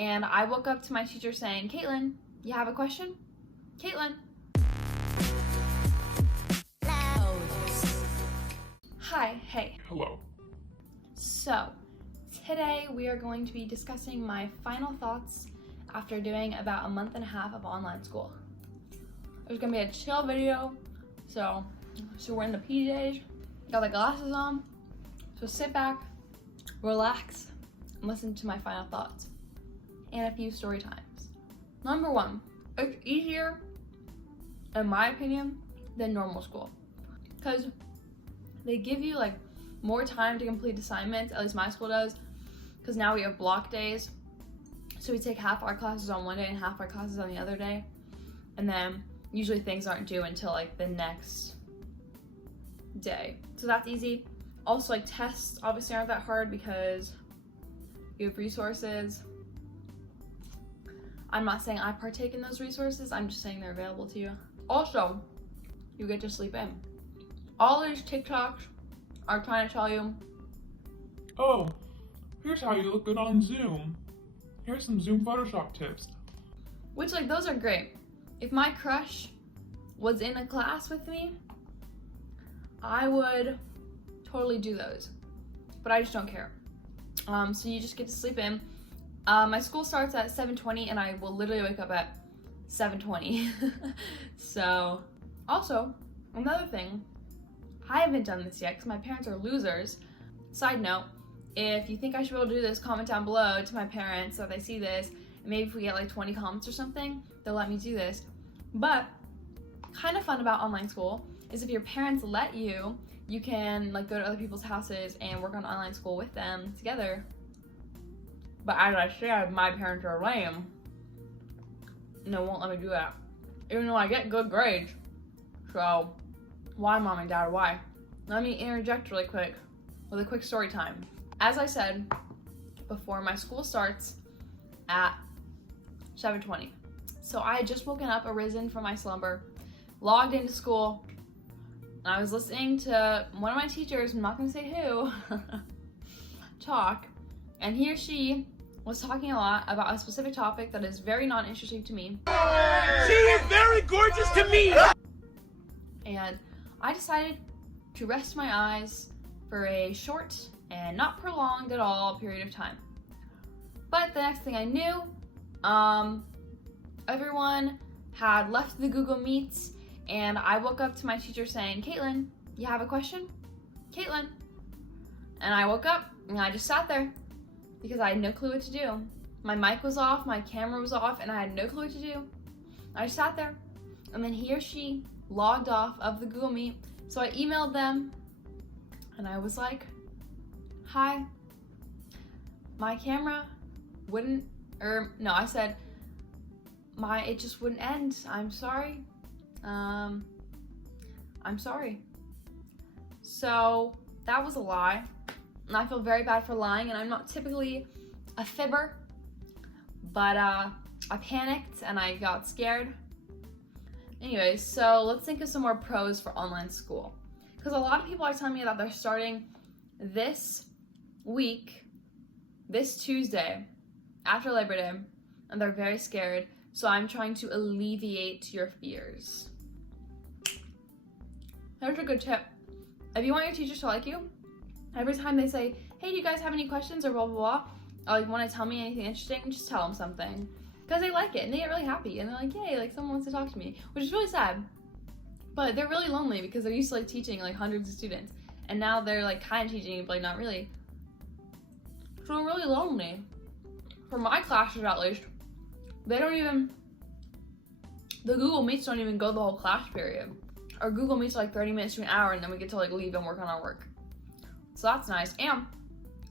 and I woke up to my teacher saying, "Caitlin, you have a question? Caitlin." Hi, hey. Hello. So, today we are going to be discussing my final thoughts after doing about a month and a half of online school. There's gonna be a chill video, so we're in the PJs, got the glasses on, so sit back, relax, and listen to my final thoughts and a few story times. Number one, it's easier, in my opinion, than normal school, because they give you like more time to complete assignments. At least my school does, because now we have block days, so we take half our classes on one day and half our classes on the other day, and then usually things aren't due until like the next day, so that's easy. Also, like, tests obviously aren't that hard because you have resources. I'm not saying I partake in those resources, I'm just saying they're available to you. Also, you get to sleep in. All these TikToks are trying to tell you, Oh, here's how you look good on Zoom. Here's some Zoom Photoshop tips. which, like, those are great. If my crush was in a class with me, I would totally do those, but I just don't care. So you just get to sleep in. My school starts at 7:20 and I will literally wake up at 7:20. So, also, another thing, I haven't done this yet because my parents are losers. Side note, if you think I should be able to do this, comment down below to my parents so they see this. And maybe if we get like 20 comments or something, they'll let me do this. But kind of fun about online school is if your parents let you, you can like go to other people's houses and work on online school with them together. But as I said, my parents are lame and they won't let me do that, even though I get good grades. So why, Mom and Dad, why? Let me interject really quick with a quick story time. As I said before, my school starts at 7:20. So I had just woken up, arisen from my slumber, logged into school, and I was listening to one of my teachers, I'm not gonna say who, talk, and he or she was talking a lot about a specific topic that is very not interesting to me. She is very gorgeous to me! And I decided to rest my eyes for a short and not prolonged at all period of time. But the next thing I knew, everyone had left the Google Meets, and I woke up to my teacher saying, "Caitlin, you have a question? Caitlin." And I woke up and I just sat there because I had no clue what to do. My mic was off, my camera was off, and I had no clue what to do. I just sat there, and then he or she logged off of the Google Meet. So I emailed them and I was like, "Hi, my camera wouldn't," I said, it just wouldn't end. I'm sorry. I'm sorry. So that was a lie. And I feel very bad for lying, and I'm not typically a fibber, but I panicked and I got scared. Anyways, so let's think of some more pros for online school. Because a lot of people are telling me that they're starting this week, this Tuesday, after Labor Day, and they're very scared. So I'm trying to alleviate your fears. Here's a good tip. If you want your teachers to like you, every time they say, "Hey, do you guys have any questions?" or blah, blah, blah, or like want to tell me anything interesting, just tell them something. Because they like it and they get really happy and they're like, "Yay, like someone wants to talk to me," which is really sad. But they're really lonely because they're used to like teaching like hundreds of students, and now they're like kind of teaching, but like not really. So they're really lonely. For my classes at least, the Google Meets don't even go the whole class period. Our Google Meets like 30 minutes to an hour, and then we get to like leave and work on our work. So that's nice. And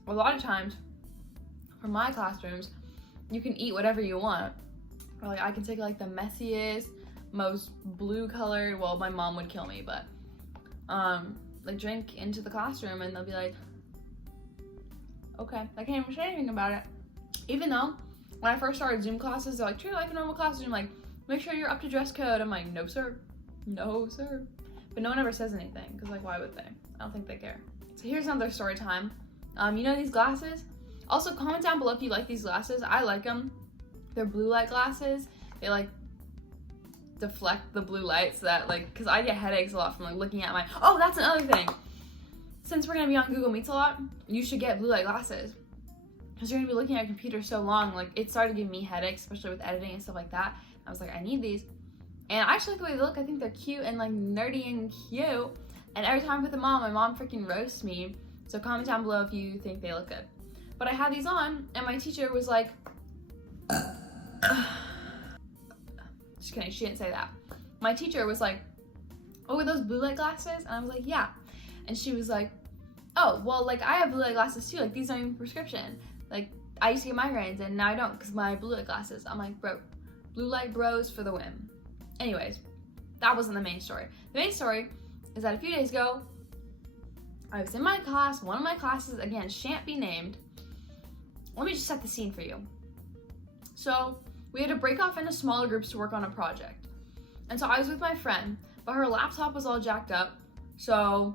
a lot of times, for my classrooms, you can eat whatever you want. Or like I can take like the messiest, most blue colored, well, my mom would kill me, but like drink into the classroom, and they'll be like, "Okay." I can't even say anything about it. Even though when I first started Zoom classes, they're like, "Treat it like a normal classroom, like make sure you're up to dress code." I'm like, "No sir, no sir." But no one ever says anything, because like why would they? I don't think they care. So here's another story time. You know these glasses? Also, comment down below if you like these glasses. I like them. They're blue light glasses. They like deflect the blue light so that like, because I get headaches a lot from like looking at my, oh, that's another thing. Since we're gonna be on Google Meets a lot, you should get blue light glasses. Because you're gonna be looking at a computer so long, like it started giving me headaches, especially with editing and stuff like that. I was like, I need these. And I actually like the way they look. I think they're cute and like nerdy and cute. And every time I put them on, my mom freaking roasts me. So comment down below if you think they look good. But I had these on and my teacher was like, just kidding, she didn't say that. My teacher was like, oh, are those blue light glasses? And I was like, yeah. And she was like, oh, well, like I have blue light glasses too. Like these aren't even prescription. Like I used to get migraines and now I don't because my blue light glasses. I'm like, bro, blue light bros for the win. Anyways, that wasn't the main story. The main story is that a few days ago, I was in my class, one of my classes, again, shan't be named. Let me just set the scene for you. So we had to break off into smaller groups to work on a project. And so I was with my friend, but her laptop was all jacked up, so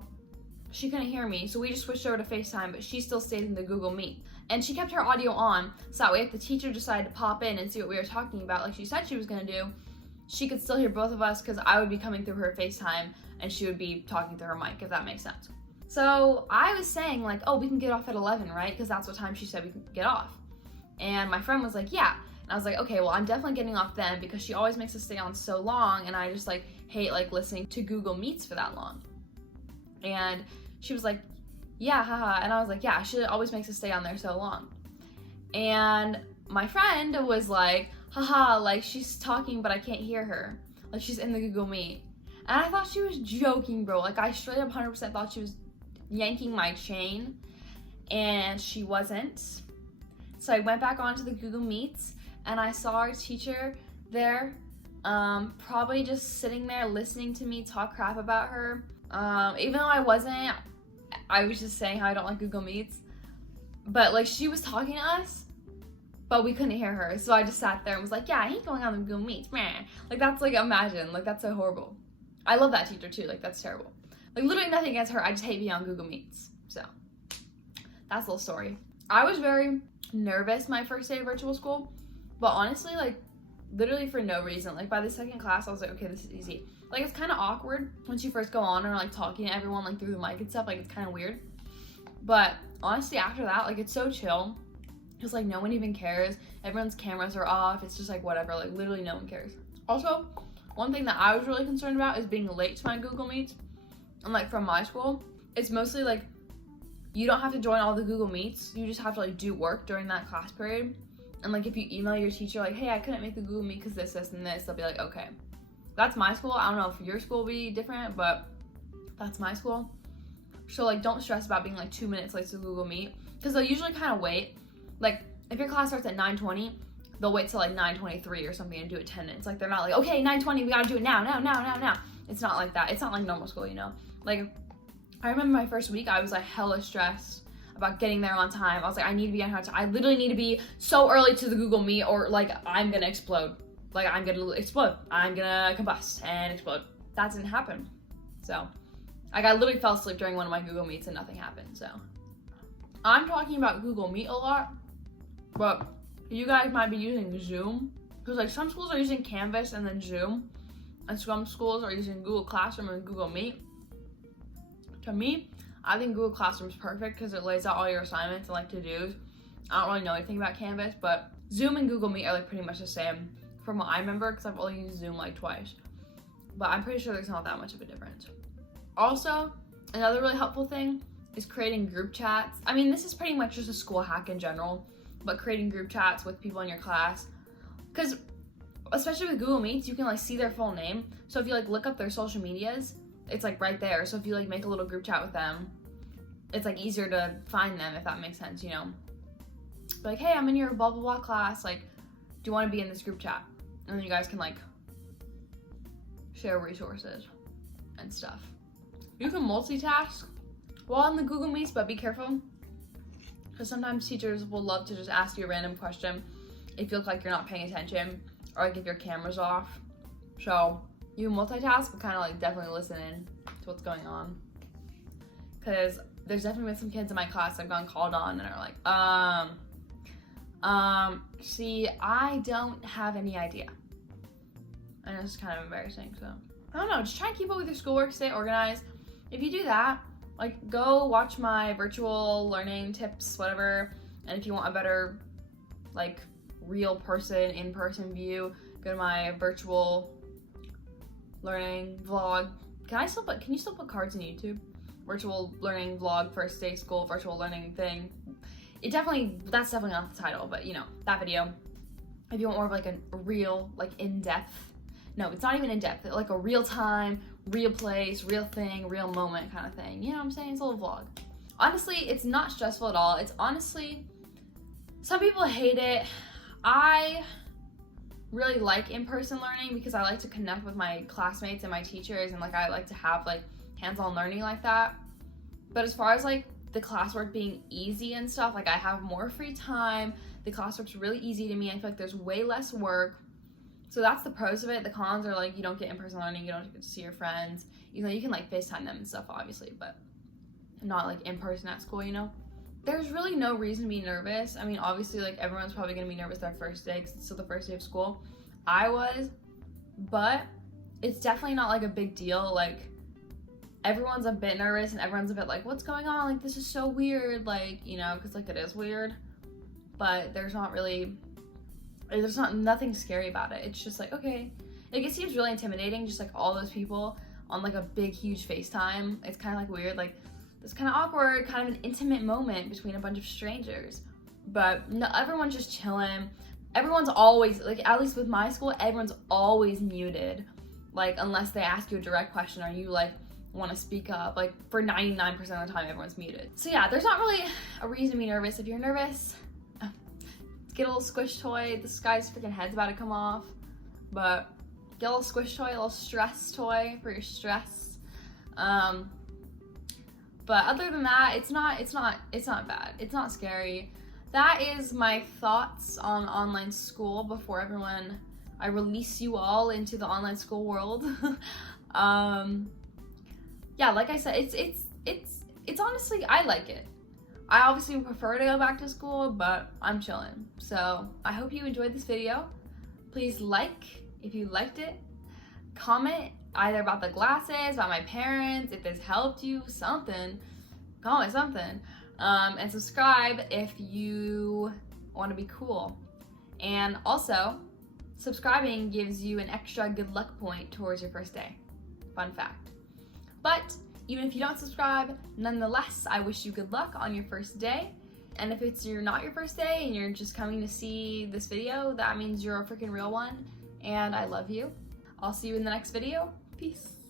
she couldn't hear me. So we just switched over to FaceTime, but she still stayed in the Google Meet. And she kept her audio on, so that way if the teacher decided to pop in and see what we were talking about, like she said she was gonna do, she could still hear both of us because I would be coming through her FaceTime and she would be talking through her mic, if that makes sense. So I was saying like, oh, we can get off at 11, right? Because that's what time she said we can get off. And my friend was like, yeah. And I was like, okay, well, I'm definitely getting off then because she always makes us stay on so long and I just like hate like listening to Google Meets for that long. And she was like, yeah, haha. And I was like, yeah, she always makes us stay on there so long. And my friend was like, haha, like she's talking but I can't hear her. Like she's in the Google Meet. And I thought she was joking, bro. Like I straight up 100% thought she was yanking my chain and she wasn't. So I went back onto the Google Meets and I saw our teacher there, probably just sitting there listening to me talk crap about her. Even though I wasn't, I was just saying how I don't like Google Meets. But like she was talking to us, but we couldn't hear her. So I just sat there and was like, yeah, I hate going on the Google Meets, man. Like that's like, imagine, like that's so horrible. I love that teacher too, like that's terrible. Like literally nothing against her, I just hate being on Google Meets. So that's a little story. I was very nervous my first day of virtual school, but honestly, like literally for no reason. Like by the second class, I was like, okay, this is easy. Like it's kind of awkward once you first go on and are like talking to everyone like through the mic and stuff, like it's kind of weird. But honestly, after that, like it's so chill. Just like no one even cares. Everyone's cameras are off. It's just like whatever, like literally no one cares. Also, one thing that I was really concerned about is being late to my Google Meets. And like from my school, it's mostly like you don't have to join all the Google Meets. You just have to like do work during that class period. And like if you email your teacher like, hey, I couldn't make the Google Meet because this, and this, they'll be like, okay. That's my school. I don't know if your school will be different, but that's my school. So like don't stress about being like 2 minutes late to Google Meet because they'll usually kind of wait. Like if your class starts at 9:20, they'll wait till like 9:23 or something and do attendance. Like they're not like, okay, 9:20, we gotta do it now. It's not like that. It's not like normal school, you know? Like I remember my first week, I was like hella stressed about getting there on time. I was like, I need to be on time. I literally need to be so early to the Google Meet or like I'm gonna explode. Like I'm gonna explode. I'm gonna combust and explode. That didn't happen. So like I literally fell asleep during one of my Google Meets and nothing happened. So I'm talking about Google Meet a lot, but you guys might be using Zoom because like some schools are using Canvas and then Zoom, and some schools are using Google Classroom and Google Meet. To me, I think Google Classroom is perfect because it lays out all your assignments and like to-dos. I don't really know anything about Canvas, but Zoom and Google Meet are like pretty much the same from what I remember because I've only used Zoom like twice. But I'm pretty sure there's not that much of a difference. Also, another really helpful thing is creating group chats. I mean, this is pretty much just a school hack in general, but creating group chats with people in your class. Because especially with Google Meets, you can like see their full name. So if you like look up their social medias, it's like right there. So if you like make a little group chat with them, it's like easier to find them, if that makes sense, you know? Like, hey, I'm in your blah blah blah class, like, do you want to be in this group chat? And then you guys can like share resources and stuff. You can multitask while in the Google Meets, but be careful because sometimes teachers will love to just ask you a random question if you look like you're not paying attention or like if your camera's off. So you multitask, but kind of like definitely listen in to what's going on, because there's definitely been some kids in my class that have gone called on and are like, See, I don't have any idea. And it's kind of embarrassing, so. I don't know, just try and keep up with your schoolwork, stay organized. If you do that, like, go watch my virtual learning tips, whatever. And if you want a better, like, real person, in-person view, go to my virtual learning vlog. Can you still put cards on YouTube? Virtual learning vlog, first day school, virtual learning thing. That's definitely not the title, but you know, that video. If you want more of like a real, like in-depth, no, it's not even in-depth, like a real time, real place, real thing, real moment kind of thing. You know what I'm saying? It's a little vlog. Honestly, it's not stressful at all. It's honestly, some people hate it. I really like in-person learning because I like to connect with my classmates and my teachers, and like I like to have like hands-on learning like that. But as far as like the classwork being easy and stuff, like I have more free time. The classwork's really easy to me. I feel like there's way less work. So that's the pros of it. The cons are like you don't get in-person learning, you don't get to see your friends. You know, you can like FaceTime them and stuff obviously, but not like in person at school, you know? There's really no reason to be nervous. I mean, obviously like everyone's probably gonna be nervous their first day because it's still the first day of school. I was, but it's definitely not like a big deal. Like everyone's a bit nervous and everyone's a bit like, what's going on? Like this is so weird, like, you know, because like it is weird, but there's nothing scary about it. It's just like, okay, like it seems really intimidating, just like all those people on like a big huge FaceTime. It's kind of like weird, like it's kind of awkward, kind of an intimate moment between a bunch of strangers. But no, everyone's just chilling. Everyone's always, like at least with my school, everyone's always muted. Like unless they ask you a direct question or you like want to speak up, like for 99% of the time everyone's muted. So yeah, there's not really a reason to be nervous. If you're nervous, get a little squish toy. This guy's freaking head's about to come off, but get a little squish toy, a little stress toy for your stress. But other than that, it's not bad. It's not scary. That is my thoughts on online school before I release you all into the online school world. Yeah, like I said, it's honestly, I like it. I obviously prefer to go back to school, but I'm chilling. So I hope you enjoyed this video. Please like if you liked it. Comment either about the glasses, about my parents, if this helped you, something. Comment something. And subscribe if you want to be cool. And also, subscribing gives you an extra good luck point towards your first day. Fun fact. But even if you don't subscribe, nonetheless, I wish you good luck on your first day. And if it's not your first day and you're just coming to see this video, that means you're a freaking real one. And I love you. I'll see you in the next video. Peace.